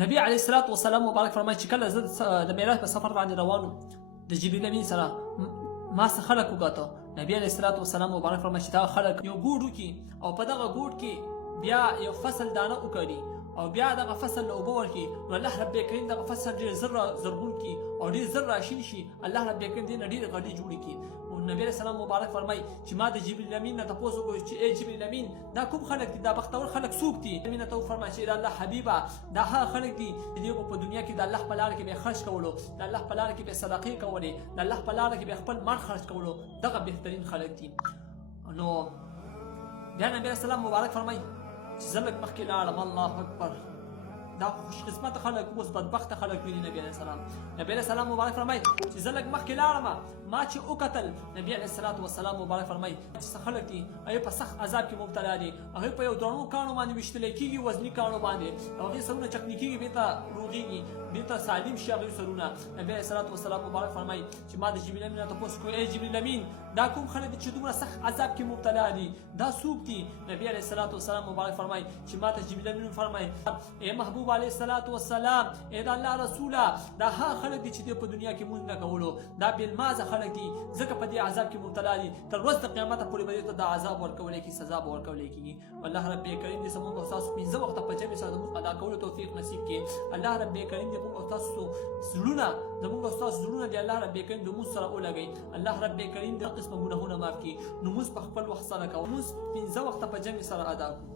نبی علیه الصلاة والسلام مبارک فرمایي چې کله زه د معراج په سفر باندې روان وم د جبرئیل امین سره ما څه خلک وکتل. نبی علیه الصلاة والسلام مبارک فرمایي چې دا خلک یو ګوډ وکړي او په دغه ګوډ کې بیا یو فصل دانه وکړي او بیا دغه فصل له اوبه ورکړي، نو الله رب کریم دغه فصل ډېر زر زرغون کړي او ډېر زر راشین شي. الله رب کریم دې نه ډېرې غډې جوړې کړي. نبی علیه السلام مبارک فرمایي چې ما د جبرئیل امین نه تپوس وکړ چې ای جبرئیل امین دا کوم خلک دي، دا بختور خلک څوک دي؟ امین ته وفرمایي چې الله حبیبه دا هغه خلک دي چې دوی په دنیا کې د الله په لاره کې به خرج کولو، د الله په لاره کې به صدقې کولې، د الله په لاره کې به خپل مال خرج کولو، دغه بهترین خلک دي. نو بیا نبی علیه السلام مبارک فرمایي چې زه لږ مخکې لاړم، الله اکبر، دا خوش قسمت خلک اوس بدبخت خلک ویني. نبی علیه السلام مبارک فرمایي چې زه لږ مخکې لاړم، ما چې وکتل نبی علیه الصلاة والسلام مبارک فرمایي چې څه خلک دي هغوی په سخت عذاب کې مبتلا دي، هغوی په یو درنو کاڼو باندې ویشتلی کېږي، وزني کاڼو باندې، هغوی سرونه چکني کېږي، بېرته روغېږي، بېرته سالم شي هغوی سرونه. نبی علیه الصلاة والسلام مبارک فرمایي چې ما د جبرئیل امین نه تپوس وکړ ای جبرئیل امین دا کوم خلک دي چې دومره سخت عذاب کې مبتلا دي، دا څوک دي؟ نبی علیه الصلاة والسلام مبارک فرمایي چې ما ته جبرئیل امین فرمایي ای محبوب علیه الصلاة والسلام، ای د الله رسوله دا هغه خلک دي چې دوی په دنیا کې مونځ نه کولو، دا بېلمازه خلک دي، ځکه په دې عذاب کې مبتلا دي، تر ورځ د قیامته پورې به دې ته دا عذاب ورکولی کېږي، سزا به ورکولی کېږي. الله رب کریم دې زموږ او ستاسو 15 وخته په جمع سره زموږ ادا کولو توفیق نصیب کړي. الله رب کریم دې موږ او ستاسو زړونه دې الله رب کریم د لمونځ سره ولګوي. الله رب کریم دې قسمه ګناهونه معاف کړي. لمونځ په خپل وخت سره کوو، لمونځ 15 وخته په جمع سره ادا کړو.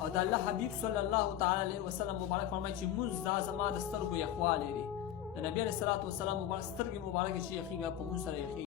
او د الله حبیب صلی الله تعالی علیه وسلم مبارک فرمایي چې لمونځ دا زما د سترګو یخوالی دی. د نبی علیه الصلاة والسلام مبارک سترګې مبارکې چې یخېږي په لمونځ سره یخېږي.